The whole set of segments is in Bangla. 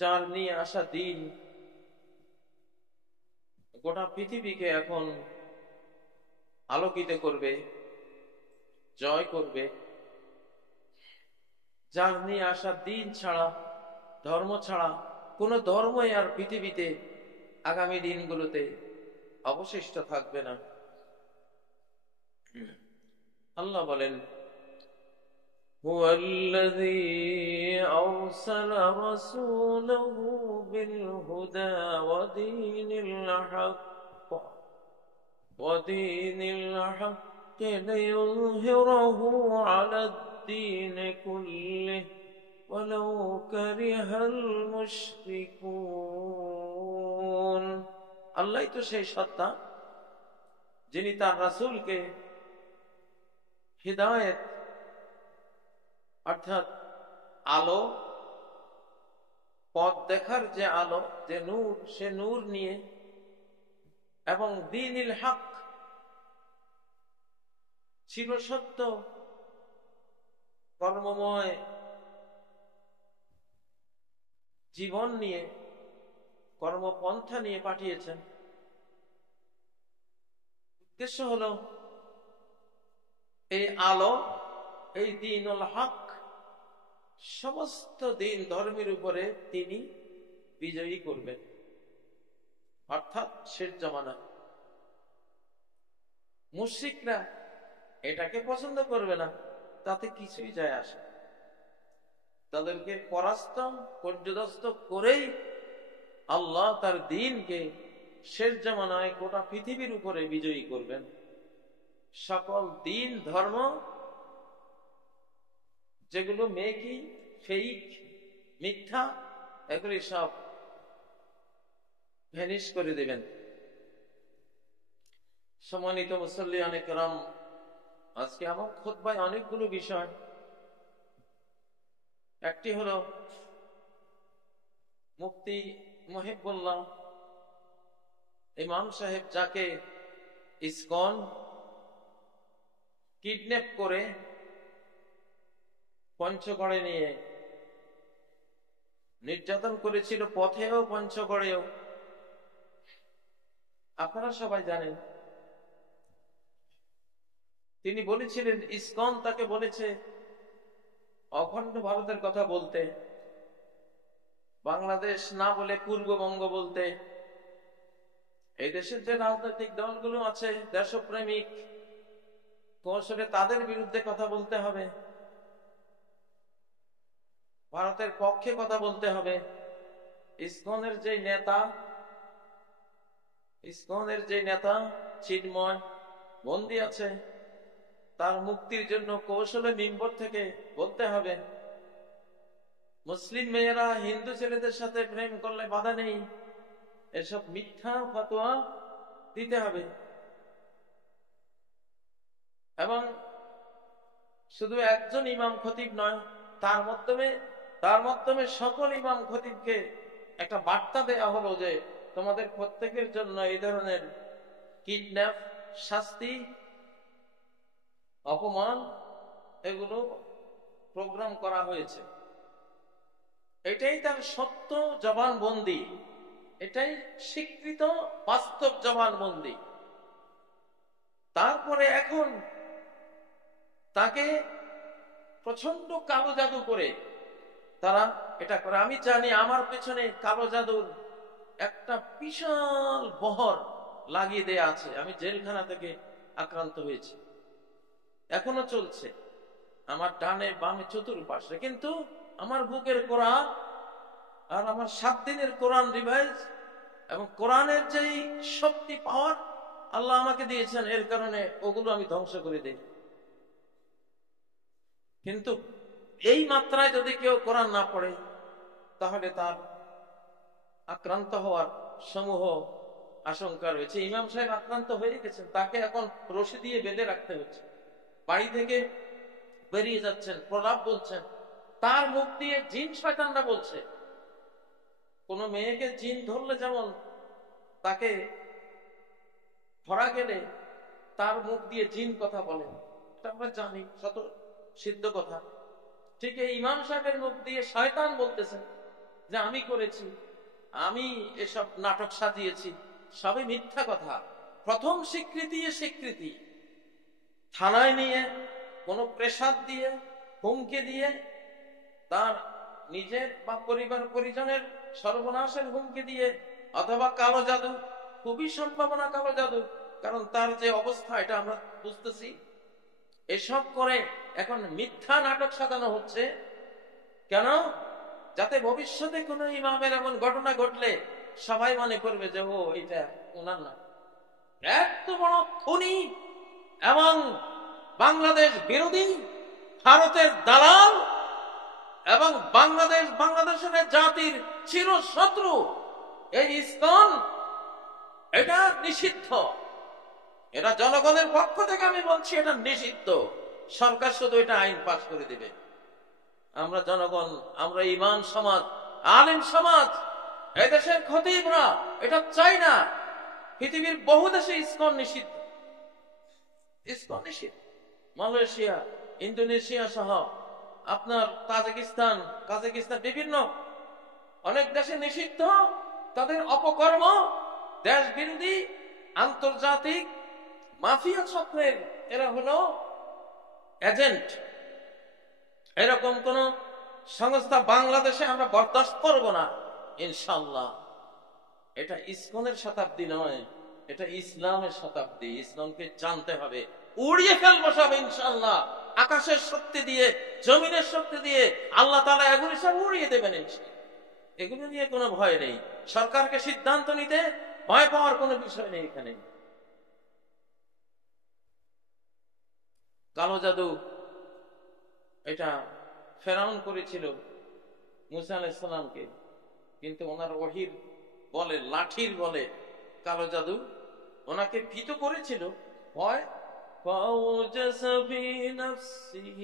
যার নিয়ে আসা দিন গোটা পৃথিবীকে এখন আলোকিত করবে, জয় করবে। যার নিয়ে আসা দিন ছাড়া, ধর্ম ছাড়া কোন ধর্মই আর পৃথিবীতে আগামী দিনগুলোতে অবশিষ্ট থাকবে না। আল্লাহ বলেন, هو الذي أرسل رسوله بالهدى ودين الحق ليظهره على الدين كله ولو كره المشركون। আল্লাহ তো সেই সত্তা যিনি তার রাসূলকে হিদায়াত অর্থাৎ আলো, পথ দেখার যে আলো, যে নূর, সে নূর নিয়ে এবং দ্বীনুল হক, চিরসত্য কর্মময় জীবন নিয়ে, কর্মপন্থা নিয়ে পাঠিয়েছেন। উদ্দেশ্য হলো এই আলো, এই দ্বীনুল হক সমস্ত দিন ধর্মের উপরে তিনি বিজয়ী করবেন, অর্থাৎ শেষ জামানা। মুশরিকরা এটাকে পছন্দ করবে না, তাতে কিছুই যায় আসে। তাদেরকে পরাস্ত পর্যদস্ত করেই আল্লাহ তার দ্বীনকে শেষ জামানায় গোটা পৃথিবীর উপরে বিজয়ী করবেন। সকল দ্বীন ধর্ম যেগুলো মেকি, ফেক, মিথ্যা, এগুলি সব ভ্যানিশ করে দেবেন। সম্মানিত মুসল্লিয়ানে কেরাম, আজকে আমার খুতবায় অনেকগুলো বিষয়। একটি হলো মুফতি মুহিবুল্লাহ ইমাম সাহেব, যাকে ইসকন কিডন্যাপ করে পঞ্চগড়ে নিয়ে নির্যাতন করেছিল, পথেও পঞ্চগড়েও। আপনারা সবাই জানেন, তিনি বলেছিলেন, ইসকন তাকে বলেছে অখণ্ড ভারতের কথা বলতে, বাংলাদেশ না বলে পূর্ববঙ্গ বলতে। এই দেশের যে রাজনৈতিক দলগুলো আছে দেশপ্রেমিক, কৌশলে তাদের বিরুদ্ধে কথা বলতে হবে, ভারতের পক্ষে কথা বলতে হবে। ইসকনের যে নেতা চিন্ময় বন্দী আছে, তার মুক্তির জন্য কৌশলে মিম্বর থেকে বলতে হবে। মুসলিম মেয়েরা হিন্দু ছেলেদের সাথে প্রেম করলে বাধা নেই, এসব মিথ্যা ফতোয়া দিতে হবে। এবং শুধু একজন ইমাম খতিব নয়, তার মাধ্যমে সকল ইমাম খতিবকে একটা বার্তা দেয়া হলো যে তোমাদের প্রত্যেকের জন্য এই ধরনের কিডন্যাপ, শাস্তি, অপমান, এগুলো প্রোগ্রাম করা হয়েছে। এটাই তার সত্য জবানবন্দি, এটাই স্বীকৃত বাস্তব জবানবন্দি। তারপরে এখন তাকে প্রচন্ড কালো জাদু করে তারা এটা করে। আমি জানি আমার পেছনে কালো জাদুর একটা বিশাল বহর লাগিয়ে দেয়া আছে। আমি জেলখানা থেকে আক্রান্ত হয়েছি, এখনো চলছে আমার ডানে বামে চতুর্পাশে। কিন্তু আমার বুকের কোরআন আর আমার 7 দিনের কোরআন রিভাইজ এবং কোরআনের যেই শক্তি, পাওয়ার আল্লাহ আমাকে দিয়েছেন, এর কারণে ওগুলো আমি ধ্বংস করে দেই। কিন্তু এই মাত্রায় যদি কেউ কোরআন না পড়ে, তাহলে তার আক্রান্ত হওয়ার সমূহ আশঙ্কা রয়েছে। ইমাম সাহেব আক্রান্ত হয়ে গেছেন, তাকে এখন রশি দিয়ে বেঁধে রাখতে হচ্ছে। বাড়ি থেকে বেরিয়ে যাচ্ছেন, প্রলাপ বলছেন, তার মুখ দিয়ে জিন শয়তানরা বলছে। কোন মেয়েকে জিন ধরলে যেমন তাকে ধরা গেলে তার মুখ দিয়ে জিন কথা বলেন, এটা আমরা জানি, শত সিদ্ধ কথা। ঠিক এই ইমাম সাহেবের মুখ দিয়ে শয়তান বলতেছেন যে আমি করেছি, আমি এসব নাটক সাজিয়েছি, সবই মিথ্যা কথা। প্রথম স্বীকৃতি থানায় নিয়ে কোনো প্রেসার দিয়ে, হুমকি দিয়ে, তার নিজের বা পরিবার পরিজনের সর্বনাশের হুমকি দিয়ে, অথবা কালো জাদু, খুবই সম্ভাবনা কালো জাদু, কারণ তার যে অবস্থা এটা আমরা বুঝতেছি। এসব করে এখন মিথ্যা নাটক সাজানো হচ্ছে। কেন? যাতে ভবিষ্যতে কোনো ইমামের এমন ঘটনা ঘটলে সবাই মনে করবে যে ও এটা ওনার না। এত বড় খুনি এবং বাংলাদেশ বিরোধী, ভারতের দালাল এবং বাংলাদেশের জাতির চিরশত্রু এই ইসকন, এটা নিষিদ্ধ। এটা জনগণের পক্ষ থেকে আমি বলছি, এটা নিষিদ্ধ। সরকার শুধু এটা আইন পাস করে দিবে। আমরা জনগণ, আমরা ইমাম সমাজ, আলেম সমাজ, এই দেশের খতিবরা এটা চাই না। পৃথিবীর বহু দেশে ইসকন নিষিদ্ধ। ইসকন নিষিদ্ধ। মালয়েশিয়া, ইন্দোনেশিয়া সহ আপনার কাজাকিস্তান বিভিন্ন অনেক দেশে নিষিদ্ধ। তাদের অপকর্ম দেশ বিরোধী, আন্তর্জাতিক মাফিয়া চক্রের এরা হলো এজেন্ট। এরকম কোন সংস্থা বাংলাদেশে আমরা বরদাস্ত করব না ইনশাআল্লাহ। এটা ইসকনের শতাব্দী নয়, এটা ইসলামের শতাব্দী। ইসলামকে জানতে হবে, উড়িয়ে ফেলবো সব ইনশাআল্লাহ। আকাশের শক্তি দিয়ে, জমিনের শক্তি দিয়ে আল্লাহ তাআলা এগুলো সব উড়িয়ে দেবেন ইনশাআল্লাহ। এগুলো নিয়ে কোনো ভয় নেই। সরকারকে সিদ্ধান্ত নিতে ভয় পাওয়ার কোনো বিষয় নেই এখানে। কালো জাদু এটা ফেরাউন করেছিল মুসা আলাইহিস সালামকে, কিন্তু ওনার ওহীর বলে, লাঠির বলে কালো জাদু ওনাকে ভীত করেছিল। ভয় فأوجس في نفسه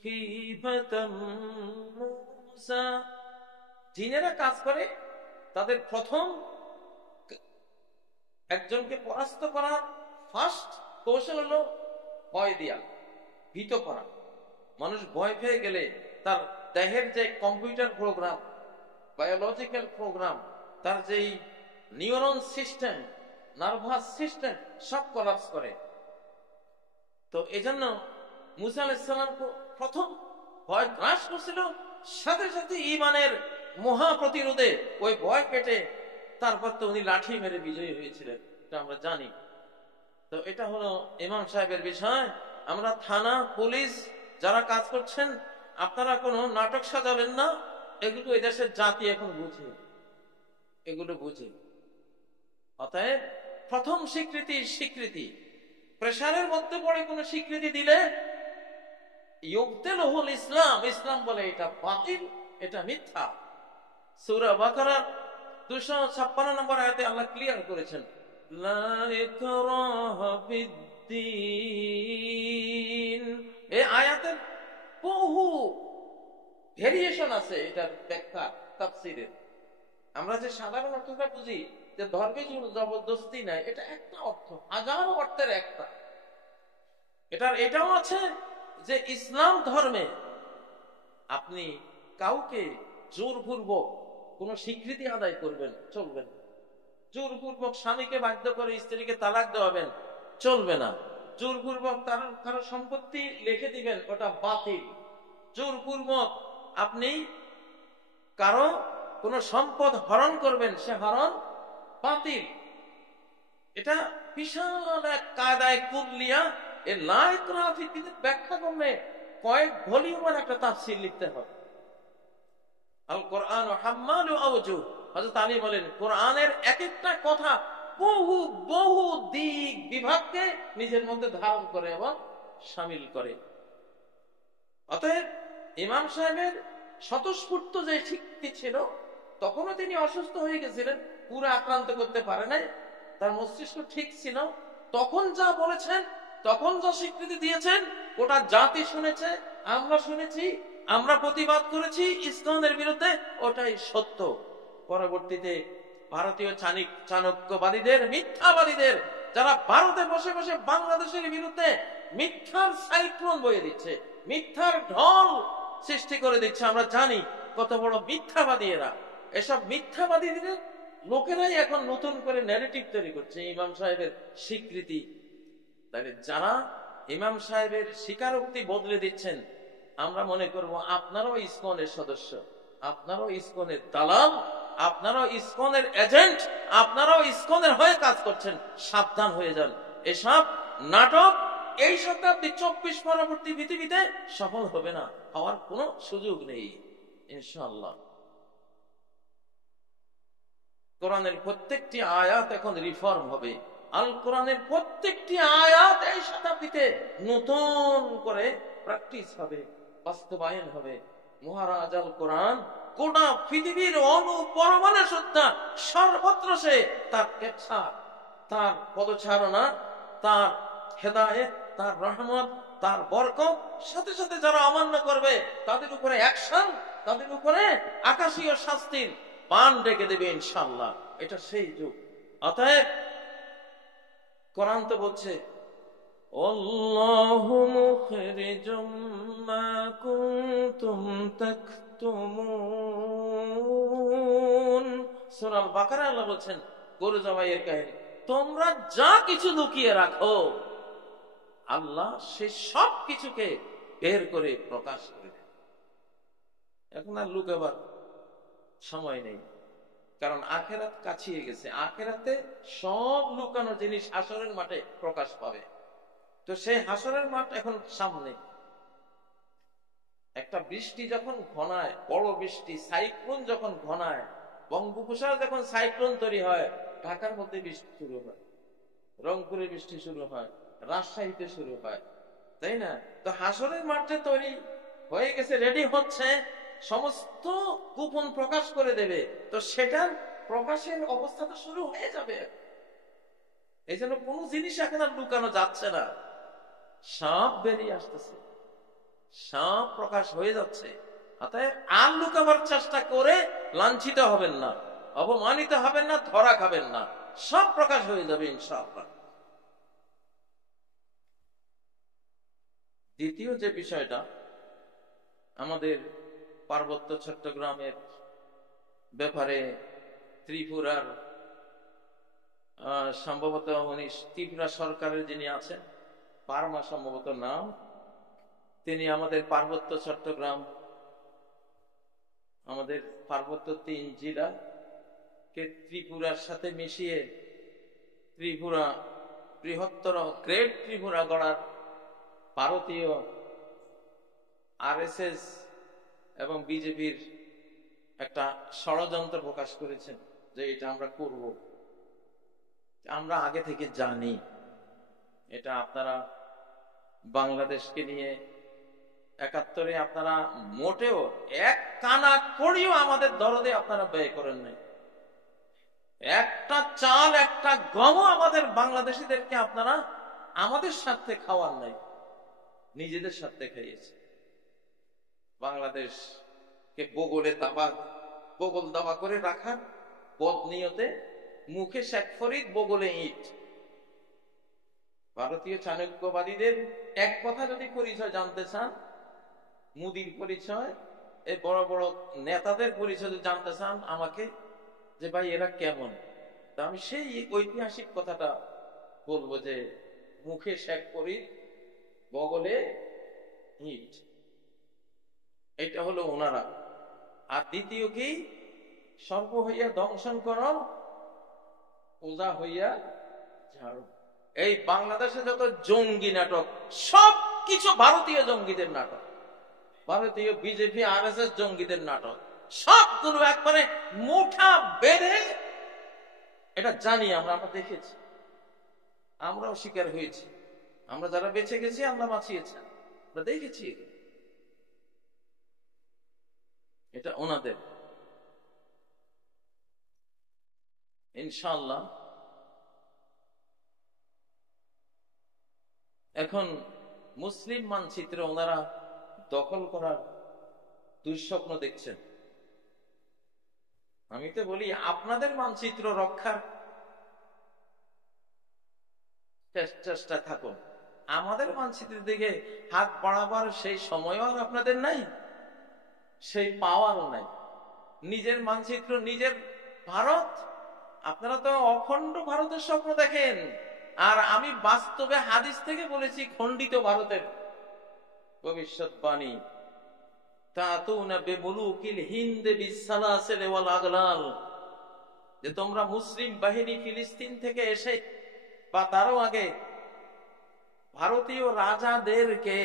خيفة موسى। জিনেরা কাজ করে, তাদের প্রথম একজনকে পরাস্ত করার ফার্স্ট কৌশল হলো ভয় দেয়া, ভীত করা। মানুষ ভয় পেয়ে গেলে তার দেহের যে কম্পিউটার প্রোগ্রাম, বায়োলজিক্যাল প্রোগ্রাম, তার যেই নিউরন সিস্টেম, নার্ভাস সিস্টেম সব কোলাপস করে। তো এই জন্য মুসা আলাইহিস সালামকে প্রথম ভয় গ্রাস করছিল, সাথে সাথে ঈমানের মহা প্রতিরোধে ওই ভয় কেটে তারপর তো উনি লাঠি মেরে বিজয়ী হয়েছিলেন, এটা আমরা জানি। তো এটা হলো ইমাম সাহেবের বিষয়। আমরা থানা, পুলিশ যারা কাজ করছেন, আপনারা কোনো নাটক সাজাবেন না। এগুলো এই দেশের জাতি এখন বুঝে, এগুলো বুঝে। অতএব প্রথম স্বীকৃতি প্রেসারের মধ্যে পড়ে কোনো স্বীকৃতি দিলে ইউবতিলুল ইসলাম, ইসলাম বলে এটা বাতিল, এটা মিথ্যা। সূরা বাকারার 256 নম্বর আয়াতে আল্লাহ ক্লিয়ার করেছেন, লা ইকরাহা ফিদ্দীন। এই আয়াতের বহু ভেরিয়েশন আছে এটার ব্যাখ্যা তাফসীরের। আমরা যে সাধারণ অর্থটা বুঝি যে ধর্মে জবরদস্তি নাই, এটা একটা অর্থ, হাজারো অর্থের একটা। এটাও আছে যে ইসলাম ধর্মে আপনি কাউকে জোরপূর্বক কোন স্বীকৃতি আদায় করবেন চলবে না। জোরপূর্বক স্বামীকে বাধ্য করে স্ত্রীকে তালাক দেওয়াবেন চলবে না। জোরপূর্বক কারো সম্পত্তি লিখে দিবেন, ওটা বাতিল। জোরপূর্বক আপনি কারো কোন সম্পদ হরণ করবেন, সে হরণ বাতিল। এটা বিশাল এক কায়দায়ে কুল্লিয়া। এর লা ইকরাহা ফিদ্দীনের ব্যাখ্যা করলে কয়েক ভলিউমের একটা তাফসীর লিখতে হবে। আল কোরআন হাম্মালু আওজুহ। হযরত আলী বলেন, কোরআনের এক একটা কথা বহু বহু দিক বিভাগকে নিজের মধ্যে ধারণ করে এবং শামিল করে। অতএব ইমাম সাহেবের স্বতঃস্ফূর্ত যে শক্তি ছিল, তখনও তিনি অসুস্থ হয়ে গেছিলেন, পুরো আক্রান্ত করতে পারে নাই, তার মস্তিষ্ক ঠিক ছিল। তখন যা বলেছেন, তখন যা স্বীকৃতি দিয়েছেন, ওটা জাতি শুনেছে, আমরা শুনেছি, আমরা প্রতিবাদ করেছি ইসলামের বিরুদ্ধে, ওটাই সত্য। পরবর্তীতে ভারতীয় চাণক্যবাদীদের, মিথ্যাবাদীদের, যারা ভারতে বসে বসে বাংলাদেশের বিরুদ্ধে মিথ্যার সাইক্লোন বয়ে দিচ্ছে, মিথ্যার ঢল সৃষ্টি করে দিচ্ছে, আমরা জানি কত বড় মিথ্যাবাদী এরা। এসব মিথ্যাবাদীদের লোকেরাই এখন নতুন করে ন্যারেটিভ তৈরি করছে ইমাম সাহেবের স্বীকৃতি। তাহলে যারা ইমাম সাহেবের স্বীকারোক্তি বদলে দিচ্ছেন, আমরা মনে করব আপনারাও ইসকনের সদস্য, আপনারাও ইসকনের দালাল, আপনারাও ইসকনের এজেন্ট, আপনারাও ইসকনের হয়ে কাজ করছেন। সাবধান হয়ে যান, এসব নাটক এই শতাব্দী 24 পরবর্তী পৃথিবীতে সফল হবে না, হওয়ার কোনো সুযোগ নেই ইনশাআল্লাহ। কোরআনের প্রত্যেকটি আয়াত এখন রিফর্ম হবে। আল কোরআনের প্রত্যেকটি আয়াত এই শতাব্দীতে নতুন করে প্র্যাকটিস হবে, বাস্তবায়ন হবে। মহারাজ আল কোরআন গোটা পৃথিবীর অনুপরমাণু সুদ্ধা সর্বত্র সে তার কেচ্ছা, তার পদচারণা, তার হেদায়েত, তার রহমত, তার বরকত, সাথে সাথে যারা অমান্য করবে তাদের উপরে অ্যাকশন, তাদের উপরে আকাশীয় শাস্তির বান ডেকে দেবে ইনশাআল্লাহ। এটা সেই যুগ। অতএব কোরআন তো বলছে আল্লাহু মুখরিজুম মা কুনতুম তাকতুমুন। সূরা আল বাকারা আল্লাহ বলছেন গরু জবাইয়ের কাহিনী, তোমরা যা কিছু লুকিয়ে রাখো আল্লাহ সে সব কিছুকে বের করে প্রকাশ করে দেয়। এখন আর লুকাবার সময় নেই, কারণ আখেরাত কাছিয়ে গেছে। আখেরাতে সব লুকানো জিনিস হাসরের মাঠে প্রকাশ পাবে। তো সেই হাসরের মাঠ এখন সামনে। একটা বৃষ্টি যখন ঘনায়, বড় বৃষ্টি, সাইক্লোন যখন ঘনায়, বঙ্গোপসাগর যখন সাইক্লোন তৈরি হয়, ঢাকার মধ্যে বৃষ্টি শুরু হয়, রংপুরে বৃষ্টি শুরু হয়, রাজশাহীতে শুরু হয়, তাই না? তো হাসরের মাঠে তৈরি হয়ে গেছে, রেডি হচ্ছে, সমস্ত গোপন প্রকাশ করে দেবে। তো সেটার প্রকাশের অবস্থা তো শুরু হয়ে যাবে। এই জন্য কোন জিনিস এখন আর লুকানো যাচ্ছে না, সব বেরিয়ে আসতেছে, সব প্রকাশ হয়ে যাচ্ছে। অতএব আর লুকাবার চেষ্টা করে লাঞ্ছিত হবেন না, অপমানিত হবেন না, ধরা খাবেন না, সব প্রকাশ হয়ে যাবে ইনশাআল্লাহ। দ্বিতীয় যে বিষয়টা, আমাদের পার্বত্য চট্টগ্রামের ব্যাপারে ত্রিপুরার সম্ভবত উনি ত্রিপুরা সরকারের যিনি আছেন, পারমা সম্ভবত নাম, তিনি আমাদের পার্বত্য চট্টগ্রাম, আমাদের পার্বত্য 3 জেলাকে ত্রিপুরার সাথে মিশিয়ে ত্রিপুরা বৃহত্তর গ্রেট ত্রিপুরা গড়ার ভারতীয় আরএসএস এবং বিজেপির একটা ষড়যন্ত্র প্রকাশ করেছেন যে এটা আমরা করব। আমরা আগে থেকে জানি এটা। আপনারা বাংলাদেশকে নিয়ে 71-এ আপনারা মোটেও এক কানা করিও আমাদের দরদে আপনারা ব্যয় করেন নাই। একটা চাল, একটা গমও আমাদের বাংলাদেশিদেরকে আপনারা আমাদের সাথে খাওয়ার নাই, নিজেদের সাথে খাইয়েছে। বাংলাদেশকে বগল দাবা করে রাখার বদনিয়তে মুখে শেখ ফরিদ, বগলে ইট। ভারতীয় চাণক্যবাদীদের এক কথা যদি পরিচয় জানতে চান, মোদির পরিচয়, এই বড় বড় নেতাদের পরিচয় যদি জানতে চান আমাকে, যে ভাই এরা কেমন, তা আমি সেই ঐতিহাসিক কথাটা বলবো যে মুখে শেখ ফরিদ, বগলে ইট, এটা হলো ওনারা। আর দ্বিতীয় কি, সর্ব হইয়া দংশন কর, পূজা হইয়া ঝাড়ু। এই বাংলাদেশে যত জঙ্গি নাটক, সব কিছু ভারতীয় জঙ্গিদের নাটক, ভারতীয় বিজেপি আরএসএস জঙ্গিদের নাটক, সবগুলো একবারে মুঠা বেঁধে, এটা জানি আমরা দেখেছি, আমরাও শিকার হয়েছি। আমরা যারা বেঁচে গেছি, আমরা বাঁচিয়েছি, আমরা দেখেছি। এটা ওনাদের। ইনশাআল্লাহ এখন মুসলিম মানচিত্র ওনারা দখল করার দুঃস্বপ্ন দেখছেন। আমি তো বলি আপনাদের মানচিত্র রক্ষার চেষ্টা থাকুন, আমাদের মানচিত্রের দিকে হাত বাড়াবার সেই সময়ও আর আপনাদের নাই। সেই পাওয়ারও নাই। নিজের মানচিত্র, নিজের ভারত, আপনারা তো অখণ্ড ভারতের স্বপ্ন দেখেন, আর আমি বাস্তবে হাদিস থেকে বলেছি খণ্ডিত ভারতের ভবিষ্যৎবাণী। যে তোমরা মুসলিম বাহিনী ফিলিস্তিন থেকে এসে বা তারও আগে ভারতীয় রাজাদেরকে,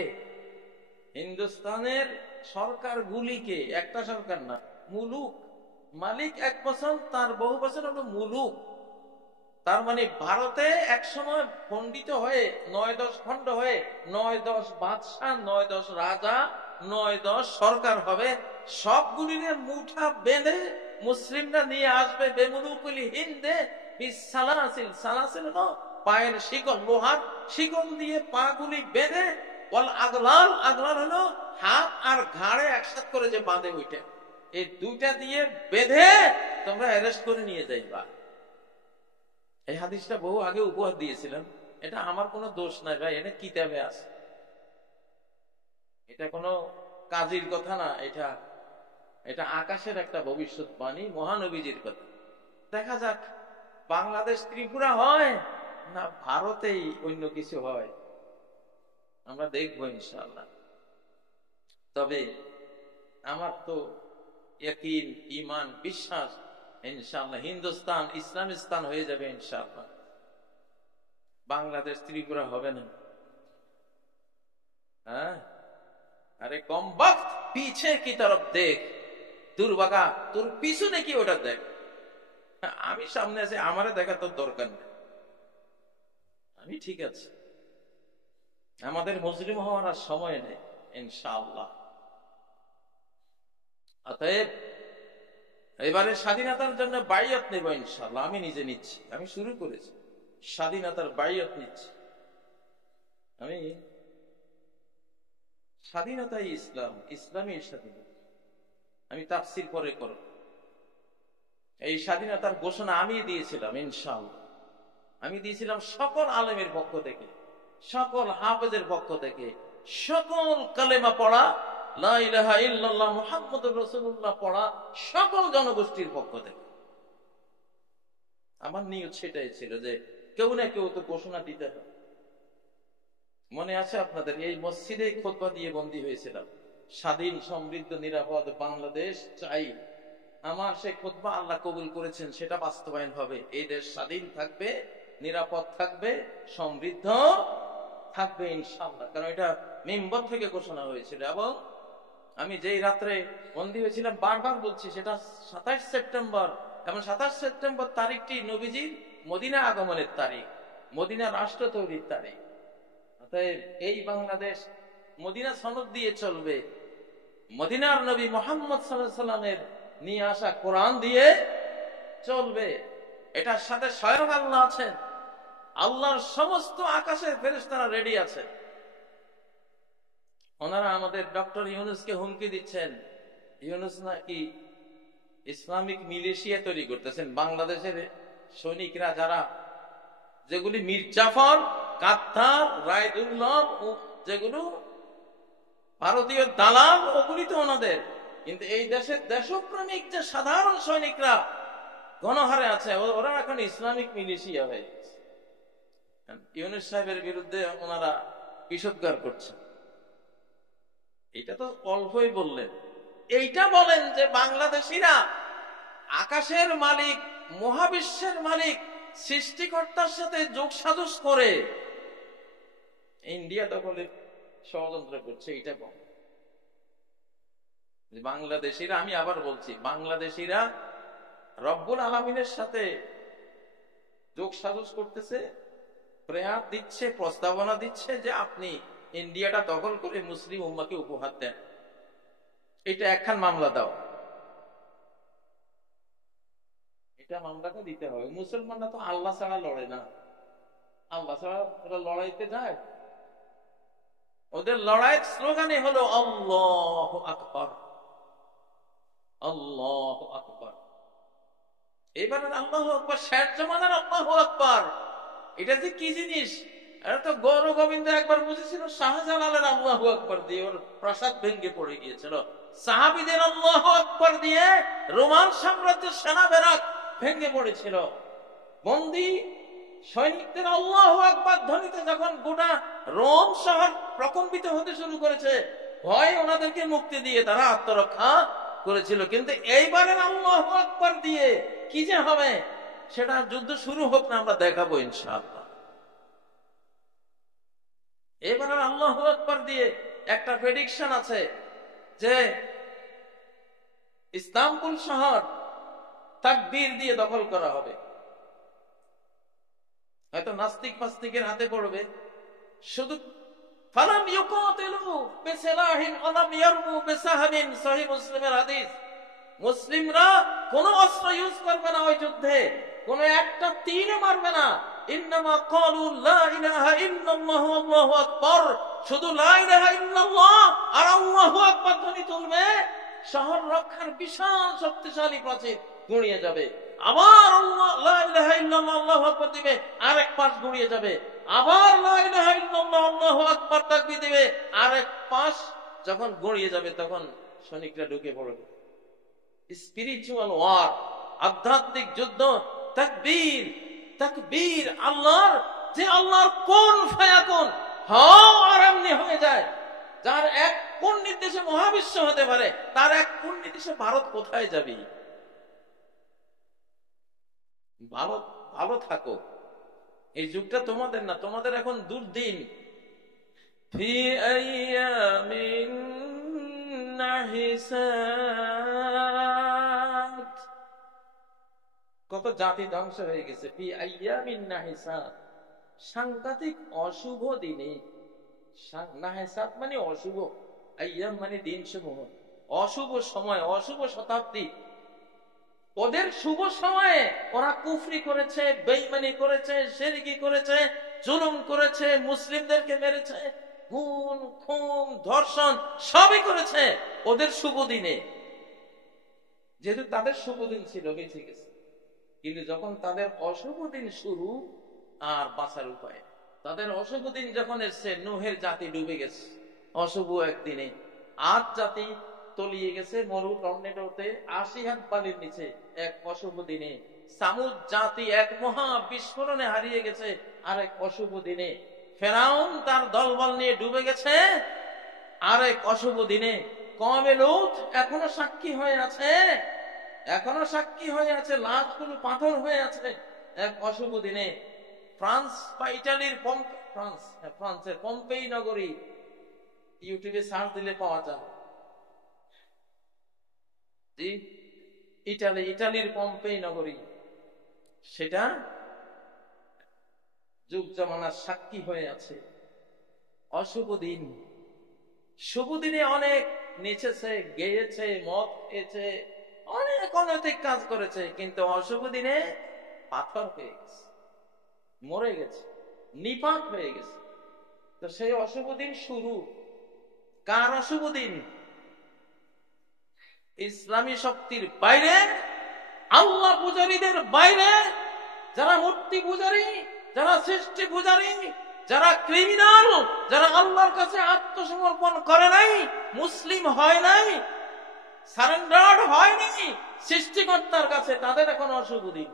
হিন্দুস্তানের সরকারগুলিকে, একটা সরকার না, মুলুক, মালিক এক বছর, তার বহু বছর হলো মুলুক। তার মানে ভারতে এক সময় খণ্ডিত হয়ে 9-10 খণ্ড হয়ে 9-10 বাদশাহ, 9-10 রাজা, 9-10 সরকার হবে। সবগুলির মুঠা বেঁধে মুসলিমরা নিয়ে আসবে বেমুলুকুল হিন্দে বিসালাসিল। সালাসিল হলো পায়ের শিকল, লোহার শিকল দিয়ে পা গুলি বেঁধে, ওয়াল আগলাল, আগলাল হলো হাত আর ঘাড়ে একসাথে করে যে বাঁধে ওইটা, এই দুইটা দিয়ে বেঁধে তোমরা অ্যারেস্ট করে নিয়ে যাইবা। এই হাদিসটা বহু আগে উপহার দিয়েছিলাম। এটা আমার কোনো দোষ নাই ভাই, এটা কিতাবে আছে, এটা কোনো কাজীর কথা না, এটা আকাশের একটা ভবিষ্যৎবাণী, মহানবীজির কথা। দেখা যাক বাংলাদেশ ত্রিপুরা হয় না ভারতেই অন্য কিছু হয়, আমরা দেখবো ইনশাআল্লাহ। তবে আমার তো ইয়াকিন, ঈমান, বিশ্বাস ইনশাআল্লাহ হিন্দুস্তান ইসলামিস্তান হয়ে যাবে ইনশাআল্লাহ, বাংলাদেশ ত্রিপুরা হবে না। হ্যাঁ, अरे कम वक्त पीछे की तरफ देख, দুর্ভাগা তোর পিছনে কি ওটা দেখ, আমি সামনে আছি, আমারে দেখা তোর দরকার নেই, আমি ঠিক আছে। আমাদের মুসলিম হওয়ার আর সময় নেই ইনশাআল্লাহ। অতএব এবারে স্বাধীনতার জন্য বাইয়াত নেব ইনশাআল্লাহ, আমি নিজে নিচ্ছি, আমি শুরু করেছি স্বাধীনতার বাইয়াত নিচ্ছি আমি। স্বাধীনতাই ইসলাম, ইসলামী স্বাধীনতা। আমি তাফসীর পরে করব। এই স্বাধীনতার ঘোষণা আমি দিয়েছিলাম ইনশাআল্লাহ, আমি দিয়েছিলাম সকল আলেমের পক্ষ থেকে, সকল হাফেজের পক্ষ থেকে, সকল কালেমা পড়া লা ইলাহা ইল্লাল্লাহ মুহাম্মাদুর রাসূলুল্লাহ পড়া সকল জনগোষ্ঠীর পক্ষ থেকে। আমার নিয়ত সেটাই ছিল যে কেউ না কেউ তো ঘোষণা দিতে হবে। মনে আছে আপনাদের, এই মসজিদে খুতবা দিয়ে বন্দী হয়েছিলাম, স্বাধীন, সমৃদ্ধ, নিরাপদ বাংলাদেশ চাই। আমার সেই খুতবা আল্লাহ কবুল করেছেন, সেটা বাস্তবায়ন হবে। এই দেশ স্বাধীন থাকবে, নিরাপদ থাকবে, সমৃদ্ধ থাকবে ইনশাআল্লাহ, কারণ এটা মিম্বর থেকে ঘোষণা হয়েছিল। এবং আমি যেই রাত্রে বন্দী হয়েছিলাম, বারবার বলছি, সেটা 27 সেপ্টেম্বর, এবং 27 সেপ্টেম্বর তারিখটি নবীজির মদিনা আগমনের তারিখ, মদিনা রাষ্ট্র তৈরির তারিখ। এই বাংলাদেশ মদিনা সনদ দিয়ে চলবে, মদিনার নবী মুহাম্মদ সাল্লাল্লাহু আলাইহি সাল্লামের নিয়ে আসা কোরআন দিয়ে চলবে। এটার সাথে স্বয়ং আল্লাহ আছেন, আল্লাহর সমস্ত আকাশের ফেরেশতারা রেডি আছে। ওনারা আমাদের ডক্টর ইউনূসকে হুমকি দিচ্ছেন, ইউনূস নাকি ইসলামিক মিলিশিয়া তৈরি করতেছেন। বাংলাদেশের সৈনিকরা যারা, যেগুলি মির্জাফর, কাত্তার, রায়দুল্লভ, যেগুলো ভারতীয় দালাল, ওগুলি তো ওনাদের। কিন্তু এই দেশের দেশপ্রেমিক যে সাধারণ সৈনিকরা গণহারে আছে, ওরা এখন ইসলামিক মিলিশিয়া হয়ে গেছে। ইউনূস সাহেবের বিরুদ্ধে ওনারা বিষোদ্গার করছেন। এটা তো অল্পই বললেন, এইটা বলেন যে বাংলাদেশিরা আকাশের মালিক, মহাবিশ্বের মালিক, সৃষ্টিকর্তার সাথে যোগসাজশ করে ইন্ডিয়া দখলে ষড়যন্ত্র করছে। এটা বল বাংলাদেশিরা, আমি আবার বলছি, বাংলাদেশিরা রব্বুল আলামিনের সাথে যোগসাজশ করতেছে, প্রেয়ার দিচ্ছে, প্রস্তাবনা দিচ্ছে যে আপনি ইন্ডিয়াটা দখল করে মুসলিম উম্মাকে উপহার দেন, এটা একখান মামলা দাও। এটা মামলাটা দিতে হবে। মুসলমানরা তো আল্লাহ ছাড়া লড়ে না, আল্লাহ ছাড়া ওরা লড়াইতে যায়। ওদের লড়াইয়ের স্লোগানই হলো আল্লাহু আকবার, আল্লাহু আকবার। এবারে আল্লাহু আকবার, শেষ জমানার আল্লাহু আকবার, এটা যে কি জিনিস, এটা তো গৌর গোবিন্দ একবার বুঝেছিল শাহজালালের আল্লাহু আকবার দিয়ে, ওর প্রাসাদ ভেঙে পড়ে গিয়েছিল। সাহাবীদের আল্লাহু আকবার দিয়ে রোমান সাম্রাজ্যের সেনা বেরাক ভেঙে পড়েছিল। বন্দী সৈনিকদের আল্লাহু আকবার ধ্বনিতে যখন গোটা রোম শহর প্রকম্পিত হতে শুরু করেছে, ভয় ওনাদেরকে মুক্তি দিয়ে তারা আত্মরক্ষা করেছিল। কিন্তু এইবারের আল্লাহু আকবার দিয়ে কি যে হবে সেটা যুদ্ধ শুরু হোক না, আমরা দেখাবো ইনশাআল্লাহ। এবারের আল্লাহু আকবার দিয়ে একটা প্রেডিকশন আছে যে ইস্তাম্বুল শহর তাকবীর দিয়ে দখল করা হবে। হয়তো নাস্তিক ফাস্তিকের হাতে পড়বে, শুধু ফালাম ইউকাতিলু বিসিলাহিন ওয়ালাম ইয়ারমু বিসাহামিন, সহিহ মুসলিমের হাদিস। মুসলিমরা কোন অস্ত্র ইউজ করবে না ওই যুদ্ধে, কোন একটা তীরে মারবে না। ইন্নামা ক্বালু লা ইলাহা ইল্লাল্লাহু আল্লাহু আকবার, শুধু লা ইলাহা ইল্লাল্লাহ আর আল্লাহু আকবার ধ্বনি তুলবে, শহর রক্ষার বিশাল শক্তিশালী প্রাচীর গুঁড়িয়ে যাবে। আবার আল্লাহ লা ইলাহা ইল্লাল্লাহ আল্লাহু আকবার দিবে, আরেক পাশ গুঁড়িয়ে যাবে। আবার লা ইলাহা ইল্লাল্লাহ আল্লাহু আকবার তাকবীর দিবে, আরেক পাশ যখন গুঁড়িয়ে যাবে তখন সৈনিকরা ঢুকে পড়বে। স্পিরিচুয়াল ওয়ার, আধ্যাত্মিক যুদ্ধ, তাকবীর তাকবীর। আল্লাহর যে আল্লাহর কোন ফায়াকুন হও আর এমনি হয়ে যায়, যার এক কোন নির্দেশে মহাবিশ্ব হতে পারে, তার এক কোন নির্দেশে ভারত কোথায় যাবে? ভারত ভালো থাকো, এই যুগটা তোমাদের না, তোমাদের এখন দুর্দিন। ফি আইয়ামিন নাহিসাত, কত জাতি ধ্বংস হয়ে গেছে। ফি আইয়ামিন নাহিসাত, সাংঘাতিক অশুভ দিনে। নাহিসাত মানে অশুভ, আইয়াম মানে দিন সমূহ, অশুভ সময়, অশুভ শতাব্দী। ওদের শুভ সময়ে ওরা কুফরি করেছে, বেঈমানি করেছে, শিরকি করেছে, জুলুম করেছে, মুসলিমদেরকে মেরেছে, খুন খুন ধর্ষণ সবই করেছে ওদের শুভ দিনে। যেহেতু তাদের শুভ দিন ছিল, বেঁচে গেছে। কিন্তু যখন তাদের অশুভ দিন শুরু, আর বাঁচার উপায়। তাদের অশুভ দিন যখন এসছে, নূহের জাতি ডুবে গেছে অশুভ একদিনে, আদ জাতি তলিয়ে গেছে মরু টর্নেডোতে ৮০ হাত বালির নিচে এক অশুভ দিনে। সামুদ জাতি এক মহা বিস্ফোরণে হারিয়ে গেছে আরেক অশুভ দিনে। ফেরাউন তার দলবল নিয়ে ডুবে গেছে আরেক অশুভ দিনে। কওমে লূত এখনো সাক্ষী হয়ে আছে, এখনো সাক্ষী হয়ে আছে, লাশগুলো পাথর হয়ে আছে এক অশুভ দিনে। ফ্রান্স বা ইটালির ফ্রান্সের পম্পেই নগরী, ইউটিউবে সার্চ দিলে পাওয়া যায়। ইটালির পম্পেই নগরী, সেটা যুগ জামানার সাক্ষী হয়ে আছে। অশুভ দিন, শুভ দিনে অনেক নেচেছে, গেয়েছে, মদ খেয়েছে, অনেক অনৈতিক কাজ করেছে, কিন্তু অশুভ দিনে পাথর হয়ে গেছে, মরে গেছে, নিপাত হয়ে গেছে। তো সেই অশুভ দিন শুরু। কার অশুভ দিন? ইসলামী শক্তির বাইরে, আল্লাহ পূজারীদের বাইরে, যারা মূর্তি পূজারী, যারা সৃষ্টি পূজারী, যারা ক্রিমিনাল, যারা আল্লাহর কাছে আত্মসমর্পণ করে নাই, মুসলিম হয় নাই, সারেন্ডার্ড হয়নি সৃষ্টিকর্তার কাছে, তাদের এখন অশুভ দিন।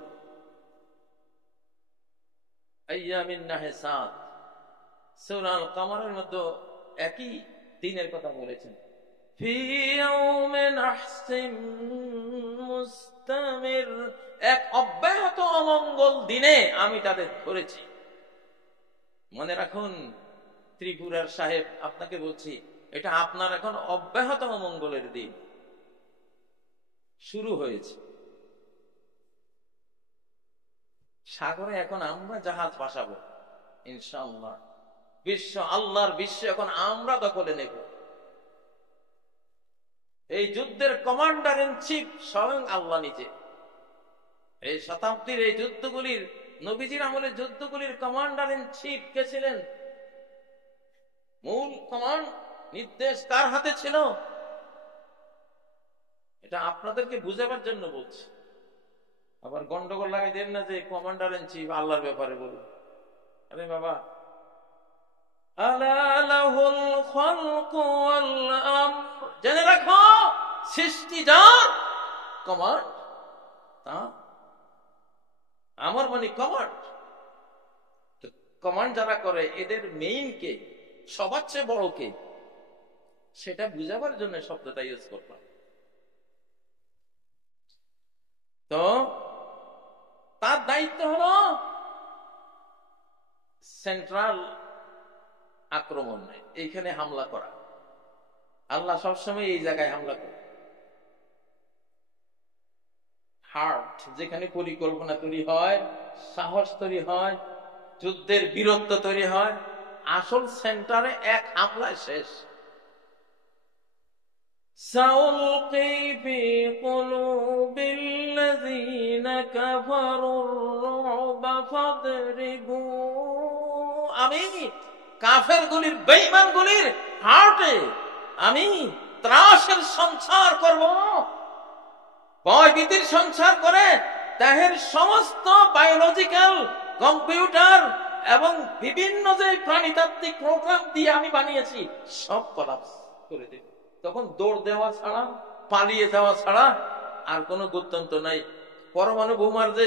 আইয়ামিন নাহিসাত, সূরা আল কামারের মধ্যে একই দিনের কথা বলেছেন। ফি ইয়াউমিন নাহসিন মুস্তামির, এক অব্যাহত অমঙ্গল দিনে আমি তাদের ধরেছি। মনে রাখুন ত্রিপুরার সাহেব, আপনাকে বলছি, এটা আপনার এখন অব্যাহত অমঙ্গলের দিন শুরু হয়েছে। সাগরে এখন আমরা জাহাজ ভাসাবো ইনশাআল্লাহ। বিশ্ব, আল্লাহর বিশ্ব এখন আমরা দখলে নেব। এই যুদ্ধের কমান্ডার ইন চিফ স্বয়ং আল্লাহ নিজে। এই শতাব্দীর এই যুদ্ধগুলির, নবীজির আমলের যুদ্ধগুলির কমান্ডার ইন চিফ কে ছিলেন? মূল কমান্ড নির্দেশ কার হাতে ছিল? এটা আপনাদেরকে বুঝাবার জন্য বলছি। আবার গন্ডগোল লাগাই দেন না যে কমান্ডার ইন চিফ আল্লাহর ব্যাপারে বলুন। আরে বাবা, আলা লাহুল খালকু ওয়াল আমর, জেনে রাখো সৃষ্টি যার কমান্ড, তা আমার মানে কমান্ড। কমান্ড যারা করে এদের মেইন কে, সবার চেয়ে বড় কে, সেটা বুঝাবার জন্য শব্দটা ইউজ করলাম। তো তার দায়িত্ব হলো সেন্ট্রাল আক্রমণ, এইখানে হামলা করা। আল্লাহ সবসময় এই জায়গায় হামলা করে। হার্ট যেখানে পরিকল্পনা তৈরি হয়, সাহস তৈরি হয়, যুদ্ধের বীরত্ব তৈরি হয়, আসল সেন্টারে এক হামলায় শেষ। سألقي في قلوب الذين كفروا الرعب فاضربوا, আমি কাফের গুলির, বেঈমান গুলির হার্টে আমি ত্রাসের সঞ্চার করব, ভয় ভীতির সঞ্চার করে দেহের সমস্ত বায়োলজিক্যাল, কম্পিউটার এবং বিভিন্ন যে প্রাণীতাত্ত্বিক প্রোগ্রাম দিয়ে আমি বানিয়েছি সব কলাপস করে দেব। তখন দৌড় দেওয়া ছাড়া, পালিয়ে যাওয়া ছাড়া আর কোনো গত্যন্তর নাই। পরমাণু বোমার যে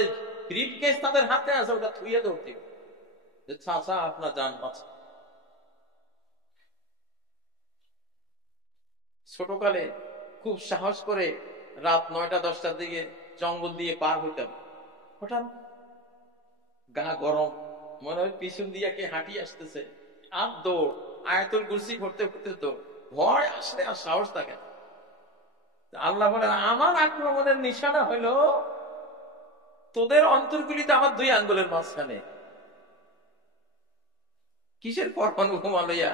ব্রিফকেস তাদের হাতে আছে, ওটা থুইয়ে দৌড়তে, যে চাচা আপনার জান বাঁচা। ছোটকালে খুব সাহস করে রাত 9টা-10টার দিকে জঙ্গল দিয়ে পার হইতাম। হঠাৎ গা গরম, মনে হয় পিছন দিয়ে কে হাঁটি আসতেছে, আর দৌড়, আয়াতুল কুরসি করতে করতে দৌড়। ভয় আসলে আর সাহস থাকে না। আল্লাহ বলেন আমার আক্রমণের নিশানা হইল তোদের অন্তরগুলিতে আমার 2 আঙ্গুলের মাঝখানে। কিসের পরমাণু বোমা লইয়া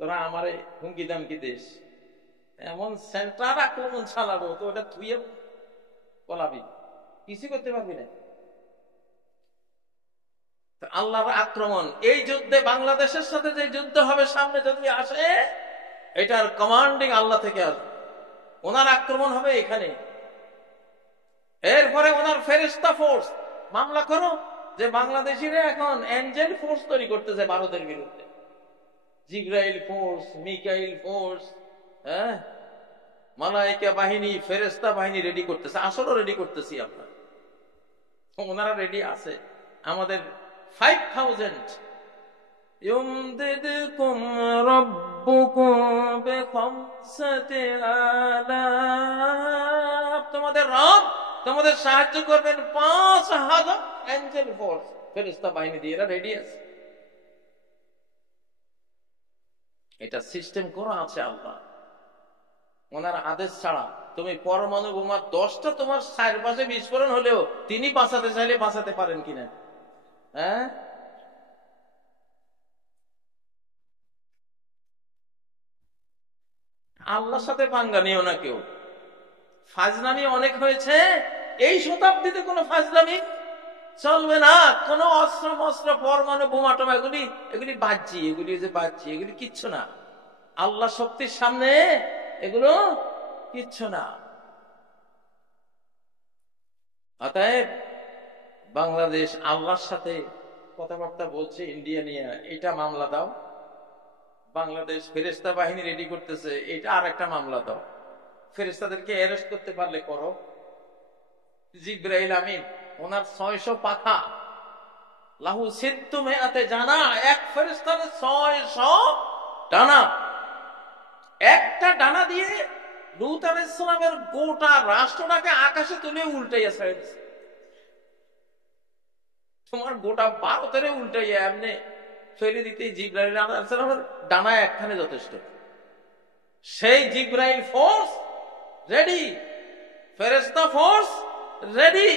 তোরা আমারে হুমকি দামকি দেশ, এমন সেন্টার আক্রমণ চালাবো তো ওটা তুই বলাবি, কিছু করতে পারবি না। আল্লাহর আক্রমণ, এই যুদ্ধে বাংলাদেশের সাথে যে যুদ্ধ হবে সামনে যদি আসে, এটার কমান্ডিং আল্লাহ থেকে আসবে। ওনার আক্রমণ হবে এখানে, এরপরে ওনার ফেরেশতা ফোর্স মামলা করো যে বাংলাদেশিরা এখন এঞ্জেল ফোর্স তৈরি করতেছে ভারতের বিরুদ্ধে। জিব্রাইল ফোর্স, মিকাইল ফোর্স, মালায়েকা বাহিনী, ফেরেশতা বাহিনী রেডি করতেছে। আসলে রেডি করতেছি আমরা, ওনারা রেডি আছে। আমাদের 5000 ইউমদিদকুম রাব্বুকুম বিখামসাতি আলাফ, তোমাদের রব তোমাদের সাহায্য করবেন 5000 এঞ্জেল ফোর্স, ফেরেশতা বাহিনী দিয়ে, এরা রেডি আছে। এটা সিস্টেম করা আছে আল্লাহ, ওনার আদেশ ছাড়া। তুমি পরমাণু বোমা 10টা তোমার চারপাশে বিস্ফোরণ হলেও তিনি বাঁচাতে চাইলে বাঁচাতে পারেন কিনা? আল্লাহর সাথে পাঙ্গা নিও না কেউ। ফাজলামি অনেক হয়েছে, এই শতাব্দীতে কোনো ফাজলামি চলবে না। কোন অস্ত্র মস্ত্র, পরমাণু বোমা টোমা এগুলি বাহ্যি, এগুলি কিচ্ছু না। আল্লাহ শক্তির সামনে এগুলো কিচ্ছু না। অতএব বাংলাদেশ আল্লাহর সাথে কথাবার্তা বলছে ইন্ডিয়া নিয়ে, এটা মামলা দাও। বাংলাদেশ ফেরেশতা বাহিনী রেডি করতেছে, এটা আর একটা মামলা দাও। ফেরেশতাদেরকে অ্যারেস্ট করতে পারলে করো। জিবরাইল আমিন, ওনার 600 পাখা, লাহু সিদ্দু মিআতে জানা, এক ফেরেশতার 600 ডানা। একটা ডানা দিয়ে লূত আলাইহিস সালামের গোটা রাষ্ট্রটাকে আকাশে তুলে উল্টাইয়া ছেড়ে দিছে। তোমার গোটা ভারতের উল্টাইয়া এমনি ফেলে দিতে জিবরাইল আলাইহিস সালামের ডানা একখানে যথেষ্ট। সেই জিবরাইল ফোর্স রেডি, ফেরেশতা ফোর্স রেডি,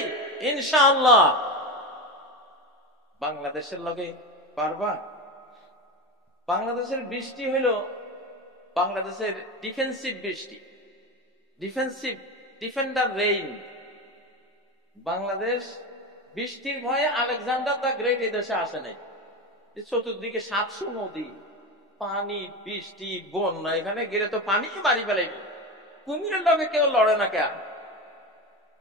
ইনশাআল্লাহ। বাংলাদেশের লগে পারবা? বাংলাদেশের বৃষ্টি হইল বাংলাদেশের ডিফেন্সিভ বৃষ্টি, ডিফেন্ডার রেইন। বাংলাদেশ বৃষ্টির ভয়ে আলেকজান্ডার দ্য গ্রেট এই দেশে আসে নাই। চতুর্দিকে 700 নদী, পানি, বৃষ্টি, বন্যা, এখানে গেলে তো পানি বাড়ি ফেলাইবে। কুমিরের লগে কেউ লড়ে না কেন?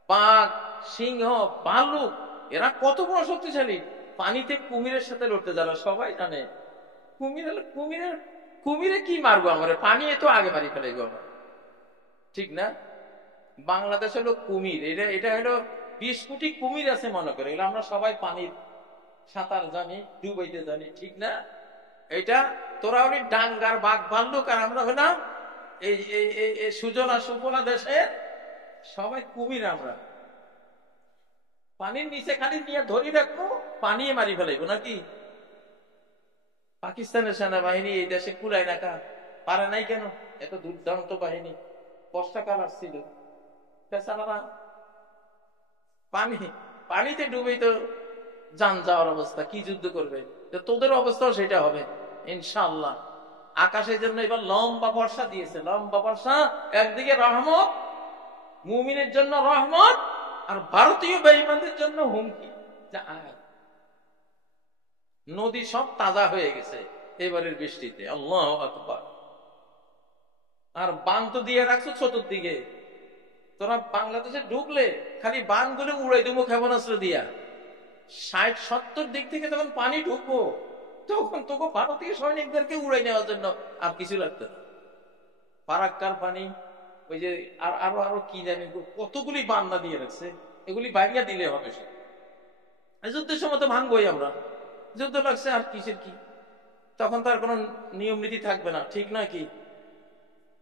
বাঘ, সিংহ, ভালুক, এরা কত বড় শক্তিশালী। পানিতে কুমিরের সাথে লড়তে যারা সবাই জানে। কুমিরে কি মারবো? আমার পানি তো আগে বাড়ি ফেলাইবো। আমার ঠিক না? বাংলাদেশ হলো কুমির, এটা এটা হলো 20 কোটি কুমির আছে মনে করে, এগুলো আমরা সবাই পানির সাঁতার জানি, ডুবাইতে জানি, ঠিক না? এটা তোরা হলি ডাঙ্গার বাঘ ভাল্লুক, আর আমরা হলাম এই এই সুজলা সুফলা দেশের সবাই কুমির। আমরা পানির নিচে খালি নিয়ে ধরি রাখবো, পানি মারি ফেলাইবো নাকি? পাকিস্তানের সেনাবাহিনী এই দেশে কুলায় না, পারে নাই কেন? এত দুর্দান্ত বাহিনী, বর্ষাকাল আসছিল, বেচারারা পানি পানিতে ডুবেই তো যান যাওয়ার অবস্থা, কি যুদ্ধ করবে? তোদের অবস্থাও সেটা হবে ইনশাআল্লাহ। আকাশের জন্য এবার লম্বা বর্ষা দিয়েছে, লম্বা বর্ষা, একদিকে রহমত, মুমিনের জন্য রহমত, আর ভারতীয় বেঈমানদের জন্য হুমকি। নদী সব তাজা হয়ে গেছে এবারের বৃষ্টিতে, আল্লাহু আকবার। আর বাঁধ তো দিয়ে রাখছো চতুর্দিকে, তোরা বাংলাদেশে ঢুকলে খালি বাঁধগুলো উড়াই দেবো ক্ষেপণাস্ত্র দিয়া। 60-70 দিক থেকে যখন পানি ঢুকবো, তখন তোকে ভারতীয় সৈনিকদেরকে উড়াই নেওয়ার জন্য আর কিছু লাগতো না। ফারাক্কার পানি, ওই যে আর আরো আরো কি জানি কতগুলি বান্না দিয়ে রাখছে, এগুলি বাইরে দিলে হবে। সে যুদ্ধের সময় তো ভাঙবই আমরা, যুদ্ধ লাগছে আর কিসের কি, তখন তার কোন নিয়ম নীতি থাকবে না, ঠিক নয় কি?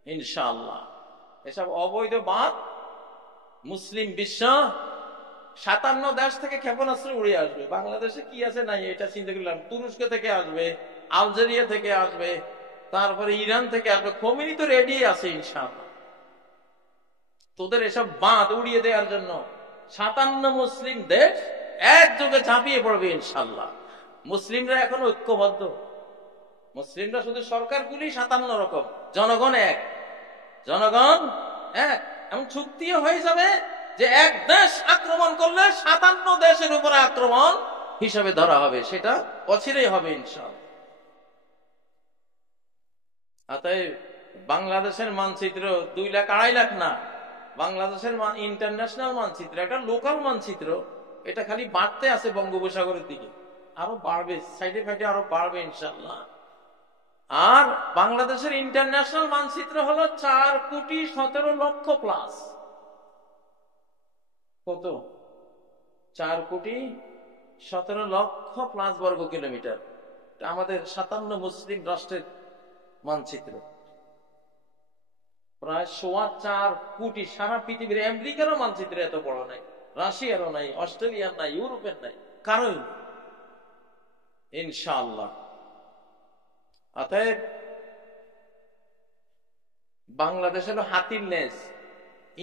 ইনশাআল্লাহ এসব অবৈধ বাঁধ মুসলিম বিশ্ব 57 দেশ থেকে ক্ষেপণাস্ত্র উড়ে আসবে। বাংলাদেশে কি আছে নাই এটা চিন্তা করলাম, তুরস্ক থেকে আসবে, আলজেরিয়া থেকে আসবে, তারপরে ইরান থেকে আসবে, খোমেনি তো রেডি আছে ইনশাআল্লাহ তোদের এসব বাঁধ উড়িয়ে দেওয়ার জন্য। 57 মুসলিম দেশ একযোগে ঝাঁপিয়ে পড়বে ইনশাআল্লাহ। মুসলিমরা এখন ঐক্যবদ্ধ, মুসলিমরা শুধু সরকারগুলি 57 রকম, জনগণ এক, জনগণ এক। এমন চুক্তিও হয়ে যাবে যে এক দেশ আক্রমণ করলে 57 দেশের উপরে আক্রমণ হিসাবে ধরা হবে, সেটা অচিরেই হবে ইনশাআল্লাহ। অতএব বাংলাদেশের মানচিত্র 2 লাখ 2.5 লাখ না, বাংলাদেশের ইন্টারন্যাশনাল মানচিত্র, একটা লোকাল মানচিত্র, এটা খালি বাড়তে আছে বঙ্গোপসাগরের দিকে, আরো বাড়বে, সাইডে ফাইডে আরো বাড়বে ইনশাআল্লাহ। আর বাংলাদেশের ইন্টারন্যাশনাল মানচিত্র হলো 4,17,00,000 প্লাস। কত? 4,17,00,000 প্লাস বর্গ কিলোমিটার। আমাদের 57 মুসলিম রাষ্ট্রের মানচিত্র, প্রায় 4.25 কোটি। সারা পৃথিবীর আমেরিকারও মানচিত্র এত বড় নাই, রাশিয়ারও নাই, অস্ট্রেলিয়ার নাই, ইউরোপের নাই, কারোই ইনশাআল্লাহ। অতএব বাংলাদেশ হলো হাতির লেজ।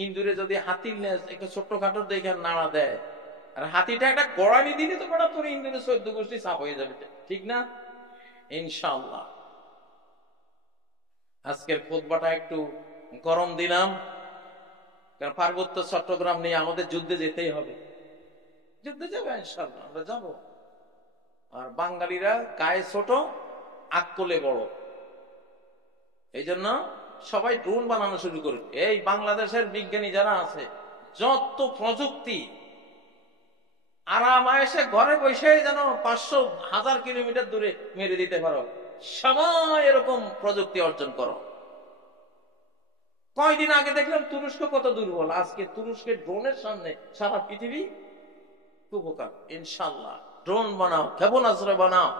ইন্দুরে যদি হাতির লেজ একটু ছোট্টখাটো দেখে নাড়া দেয়, আর হাতিটা একটা গড়ানি দিলে তো কটা তোর ইন্দুরে 14 গোষ্ঠী চাপ হয়ে যাবে, ঠিক না? ইনশাআল্লাহ আজকের খুতবাটা একটু গরম দিলাম, কারণ পার্বত্য চট্টগ্রাম নিয়ে আমাদের যুদ্ধে যেতেই হবে, যুদ্ধে যাবে ইনশাআল্লাহ, আমরা যাব। আর বাঙালিরা গায়ে ছোট, আকলে বড়, এই জন্য সবাই ড্রোন বানানো শুরু করবে। এই বাংলাদেশের বিজ্ঞানী যারা আছে, যত প্রযুক্তি, আরামায়েসে ঘরে বসে যেন 500,000 কিলোমিটার দূরে মেরে দিতে পারো, সবাই এরকম প্রযুক্তি অর্জন করো। কয়দিন আগে দেখলাম তুরস্ক কত দুর্বল, আজকে তুরস্কের ড্রোনের সামনে সারা পৃথিবী উপকার। ইনশাআল্লাহ ড্রোন বানাও, ক্ষেপণাস্ত্র বানাও,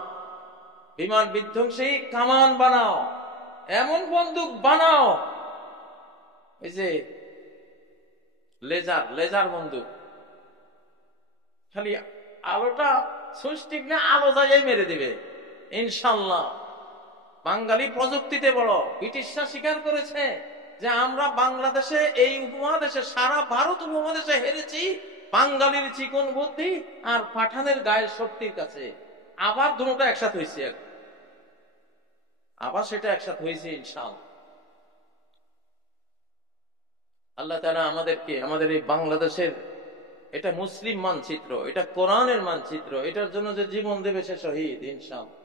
বিমান বিধ্বংসী কামান বানাও, এমন বন্দুক বানাও, এই যে লেজার বন্দুক, খালি আলোটা সুইচ টিপলে আলো যাই মেরে দিবে ইনশাআল্লাহ। বাঙালি প্রযুক্তিতে বড়। ব্রিটিশরা স্বীকার করেছে যে আমরা বাংলাদেশে, এই উপমহাদেশে, সারা ভারত উপমহাদেশে হেরেছি বাঙালির চিকন বুদ্ধি আর পাঠানের গায়ের শক্তির কাছে। আবার দুটোটা একসাথে হয়েছে, আবার সেটা একসাথে হয়েছে ইনশাআল্লাহ। আল্লাহ তাআলা আমাদেরকে, আমাদের এই বাংলাদেশের, এটা মুসলিম মানচিত্র, এটা কোরআনের মানচিত্র, এটার জন্য যে জীবন দেবে সে শহীদ ইনশাআল্লাহ,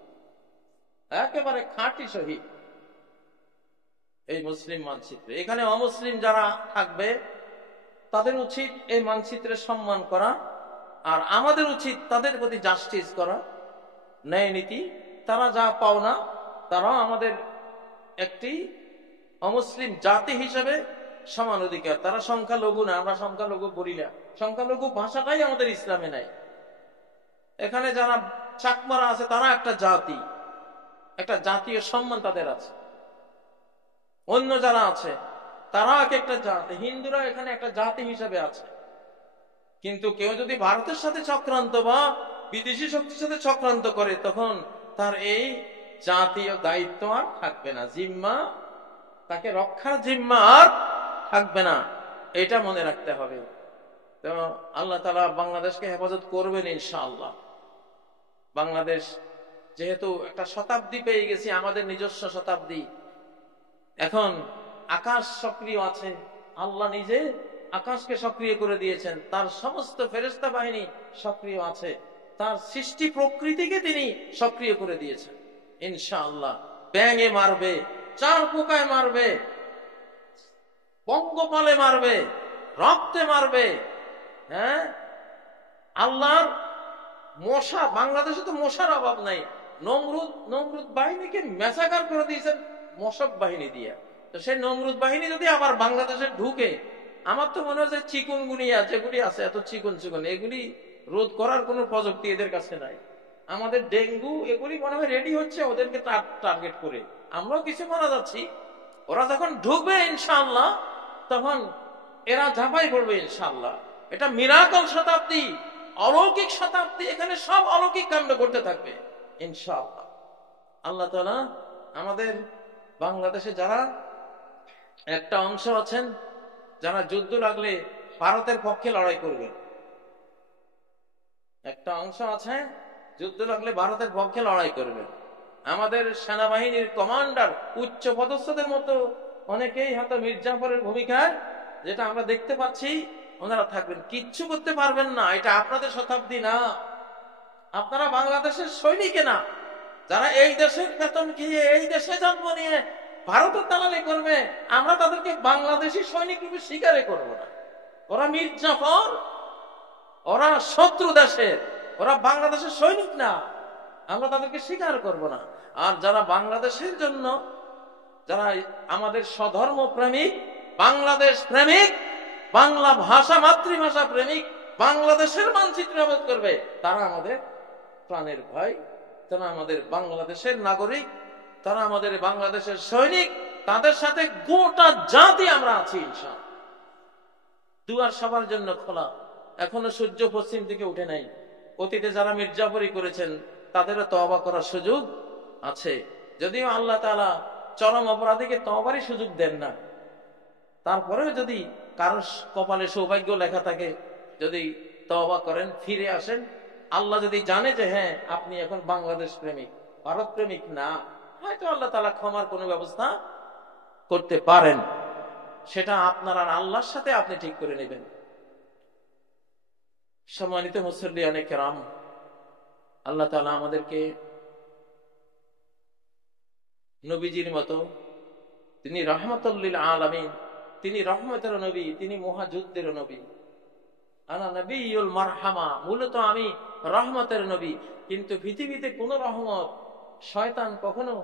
একেবারে খাঁটি শহীদ। এই মুসলিম মানচিত্রে এখানে অমুসলিম যারা থাকবে তাদের উচিত এই মানচিত্রের সম্মান করা, আর আমাদের উচিত তাদের প্রতি জাস্টিস করা, ন্যায় নীতি। তারা যা পাওনা, তারাও আমাদের একটি অমুসলিম জাতি হিসেবে সমান অধিকার। তারা সংখ্যালঘু না, আমরা সংখ্যালঘু বলি না। সংখ্যালঘু ভাষাটাই আমাদের ইসলামে নাই। এখানে যারা চাকমারা আছে তারা একটা জাতি, একটা জাতীয় সম্মান তাদের আছে। অন্য যারা আছে তারা এক একটা জাতি, হিন্দুরা এখানে একটা জাতি হিসাবে আছে। কিন্তু কেউ যদি ভারতের সাথে চক্রান্ত বা বিদেশি শক্তির সাথে চক্রান্ত করে, তখন তার এই জাতীয় দায়িত্ব আর থাকবে না, জিম্মা, তাকে রক্ষার জিম্মা আর থাকবে না। এটা মনে রাখতে হবে। তো আল্লাহ তাআলা বাংলাদেশকে হেফাজত করবেন ইনশাআল্লাহ। বাংলাদেশ যেহেতু একটা শতাব্দী পেয়ে গেছি, আমাদের নিজস্ব শতাব্দী, এখন আকাশ সক্রিয় আছে। আল্লাহ নিজে আকাশকে সক্রিয় করে দিয়েছেন, তার সমস্ত ফেরেশতা বাহিনী সক্রিয় আছে, তার সৃষ্টি প্রকৃতিকে তিনি সক্রিয় করে দিয়েছেন। ইনশাআল্লাহ ব্যাঙে মারবে, চার পোকায় মারবে, পঙ্গপালে মারবে, রক্তে মারবে। হ্যাঁ, আল্লাহর মশা, বাংলাদেশে তো মশার অভাব নাই। নমরুদ বাহিনীকে মেসাকার করে দিয়েছেন মশক বাহিনী দিয়ে। তো সেই নমরুদ বাহিনী যদি আবার বাংলাদেশে ঢুকে, আমার তো মনে হয় যে চিকুনগুনিয়া যেগুলি আছে, এত চিকন এগুলি রোধ করার কোনো প্রযুক্তি এদের কাছে নাই। আমাদের ডেঙ্গু এগুলি মনে হয় রেডি হচ্ছে ওদেরকে টার্গেট করে, আমরাও কিছু মারা যাচ্ছি। ওরা যখন ঢুকবে ইনশাআল্লাহ, তখন এরা ঝাঁপাই পড়বে ইনশাআল্লাহ। এটা মিরাকল শতাব্দী, অলৌকিক শতাব্দী। এখানে সব অলৌকিক কাণ্ড করতে থাকবে ইনশাআল্লাহ। আল্লাহ তাআলা আমাদের বাংলাদেশে যারা একটা অংশ আছেন, যারা যুদ্ধ লাগলে ভারতের পক্ষে লড়াই করবে, একটা অংশ আছে যুদ্ধ লাগলে ভারতের পক্ষে লড়াই করবে। আমাদের সেনাবাহিনীর কমান্ডার, উচ্চ পদস্থদের মতো অনেকেই হয়তো মীর জাফরের ভূমিকায়, যেটা আমরা দেখতে পাচ্ছি, ওনারা থাকবেন। কিচ্ছু করতে পারবেন না। এটা আপনাদের শতাব্দী না, আপনারা বাংলাদেশের সৈনিক না। যারা এই দেশের বেতন খেয়ে এই দেশে জন্ম নিয়ে ভারতের দালালি করবে, আমরা তাদেরকে বাংলাদেশি সৈনিক রূপে স্বীকারই করবো না। ওরা মীর জাফর, ওরা শত্রু দেশের, ওরা বাংলাদেশের সৈনিক না, আমরা তাদেরকে স্বীকার করব না। আর যারা বাংলাদেশের জন্য, যারা আমাদের স্বধর্ম প্রেমিক, বাংলাদেশ প্রেমিক, বাংলা ভাষা মাতৃভাষা প্রেমিক, বাংলাদেশের মানচিত্র আবাদ করবে, তারা আমাদের প্রাণের ভাই, তারা আমাদের বাংলাদেশের নাগরিক, তারা আমাদের বাংলাদেশের সৈনিক। তাদের সাথে গোটা জাতি আমরা আছি ইনশাআল্লাহ। দুয়ার সবার জন্য খোলা। এখনো সূর্য পশ্চিম দিকে উঠে নাই। অতীতে যারা মির্জাফরি করেছেন তাদেরও তওবা করার সুযোগ আছে। যদিও আল্লাহ তাআলা চরম অপরাধীকে তওবারই সুযোগ দেন না, তারপরেও যদি কারো কপালে সৌভাগ্য লেখা থাকে, যদি তওবা করেন, ফিরে আসেন, আল্লাহ যদি জানে যে হ্যাঁ আপনি এখন বাংলাদেশ প্রেমিক, ভারত প্রেমিক না, হয়তো আল্লাহ তাআলা ক্ষমার কোনো ব্যবস্থা করতে পারেন। সেটা আপনার আর আল্লাহর সাথে আপনি ঠিক করে নেবেন। সম্মানিত মুসল্লিয়ানে কেরাম, আল্লাহ তাআলা আমাদেরকে নবীজির মতো, তিনি রাহমাতুল লিল আলামিন, তিনি রহমতের নবী, তিনি মহাযুদ্ধের নবী। আনা নবিয়ুল মারহামা, মূলত আমি রহমতের নবী। কিন্তু পৃথিবীতে কোন রহমত শয়তান কখনো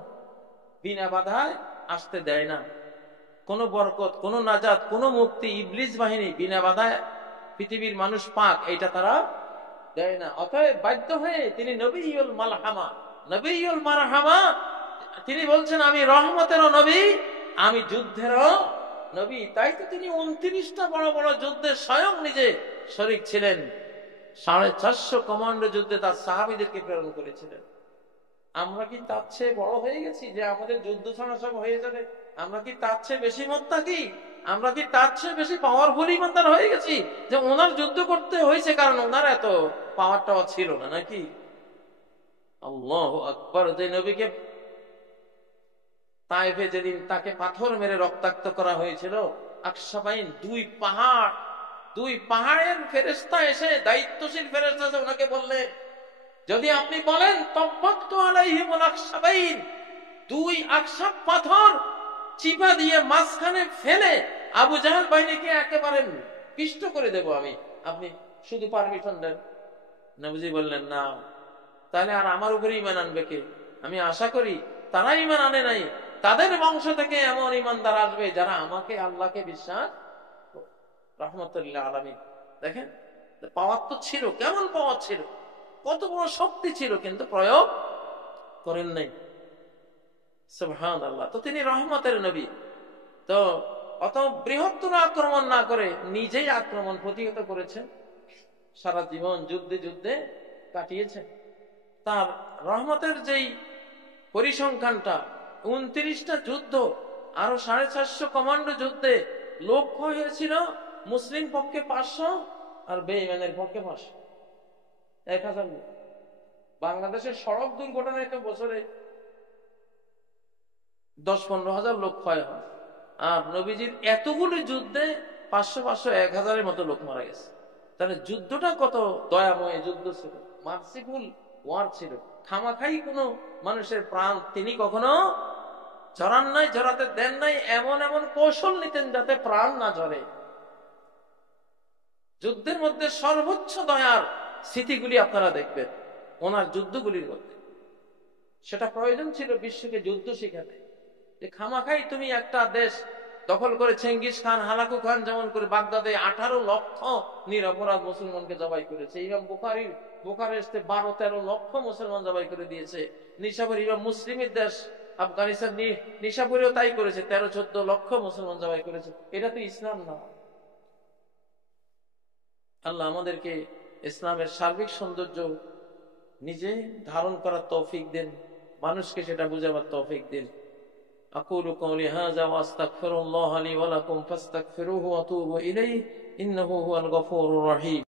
বিনা বাধায় আসতে দেয় না। কোন বরকত, কোন নাজাত, কোন মুক্তি ইবলিস বাহিনী বিনা বাধায় পৃথিবীর মানুষ পাক, এটা তারা দেয় না। অতএব বাধ্য হয়ে তিনি নবিয়ুল মালহামা, নবিয়ুল মারহামা, তিনি বলছেন আমি রহমতেরও নবী, আমি যুদ্ধেরও নবী। তাই তো তিনি 29টা বড় বড় যুদ্ধে স্বয়ং নিজে শরীক ছিলেন। 450 কমান্ডো যুদ্ধে তার সাহাবীদেরকে প্রেরণ করেছিলেন। আমরা কি তার চেয়ে বড় হয়ে গেছি যে আমাদের যুদ্ধ ছাড়া সব হয়ে যাবে? আমরা কি তার চেয়ে বেশি মুত্তাকি? আমরা কি তার চেয়ে বেশি পাওয়ারফুল ইমানদার হয়ে গেছি যে ওনার যুদ্ধ করতে হয়েছে কারণ ওনার এত পাওয়ার টাওয়ার ছিল না নাকি? আল্লাহু আকবার। যে নবীকে তায়েফে যেদিন তাকে পাথর মেরে রক্তাক্ত করা হয়েছিল, আকসাবাইন, দুই পাহাড়ের ফেরেশতা এসে, দায়িত্বশীল ফেরেশতা এসে ওনাকে বললে, যদি আপনি বলেন তব্বাক্তু আলাইহিমুল আকসাবাইন, দুই আকসাব পাথর চিপা দিয়ে মাঝখানে ফেলে আবু জাহেল বাহিনীকে একেবারে পিষ্ট করে দেব আমি, আপনি শুধু পারমিশন দেন। নবীজি বললেন না, তাহলে আর আমার উপরে ঈমান আনবে কে? আমি আশা করি তারা ঈমান আনে নাই, তাদের বংশ থেকে এমন ইমানদার আসবে যারা আমাকে আল্লাহকে বিশ্বাস করে। রাহমাতুল্লাহ আলামিন। দেখেন পাওয়ার তো ছিল, কেমন পাওয়ার ছিল, কত বড় শক্তি ছিল, কিন্তু প্রয়োগ করেন নাই। সুবহানাল্লাহ। তো তিনি রহমতের নবী, তো অত বৃহত্তর আক্রমণ না করে নিজেই আক্রমণ প্রতিহত করেছেন, সারা জীবন যুদ্ধে যুদ্ধে কাটিয়েছেন। তার রহমতের যেই পরিসংখ্যানটা, 29টা যুদ্ধ, আরো 450 কমান্ডো যুদ্ধে লক্ষ্য হয়েছিল মুসলিম পক্ষে 500 আর বেঈমানের পক্ষে 500, 1000 লোক। বাংলাদেশের সড়ক দুর্ঘটনায় তো বছরে 10-15 হাজার লোক ক্ষয় হয়, আর নবীজির এতগুলি যুদ্ধে 500, 1000-এর মতো লোক মারা গেছে। তাহলে যুদ্ধটা কত দয়াময় যুদ্ধ ছিল, মার্সিফুল ওয়ার ছিল। খামাখাই কোনো মানুষের প্রাণ তিনি কখনো ঝরান নাই, ঝরাতে দেন নাই। এমন এমন কৌশল নিতেন যাতে প্রাণ না ঝরে। যুদ্ধের মধ্যে সর্বোচ্চ দয়ার স্মৃতিগুলি আপনারা দেখবেন ওনার যুদ্ধগুলির মধ্যে। সেটা প্রয়োজন ছিল বিশ্বকে যুদ্ধ শিখাতে, যে খামাখাই তুমি একটা দেশ দখল করে চেঙ্গিস খান, হালাকু খান যেমন করে বাগদাদে 18 লক্ষ নিরপরাধ মুসলমানকে জবাই করেছে। ইমাম বুখারেস্তে 12-13 লক্ষ মুসলমান জবাই করে দিয়েছে। নিশাপুর, ইমাম মুসলিমের দেশ আফগানিস্তান, নিশাপুরেও তাই করেছে, 13-14 লক্ষ মুসলমান জবাই করেছে। এটা তো ইসলাম না। আল্লাহ আমাদেরকে ইসলামের সার্বিক সৌন্দর্য নিজে ধারণ করার তৌফিক দেন, মানুষকে সেটা বুঝাবার তৌফিক দেন। أقول قولي هذا وأستغفر الله لي ولكم فاستغفروه وتوبوا إليه إنه هو الغفور الرحيم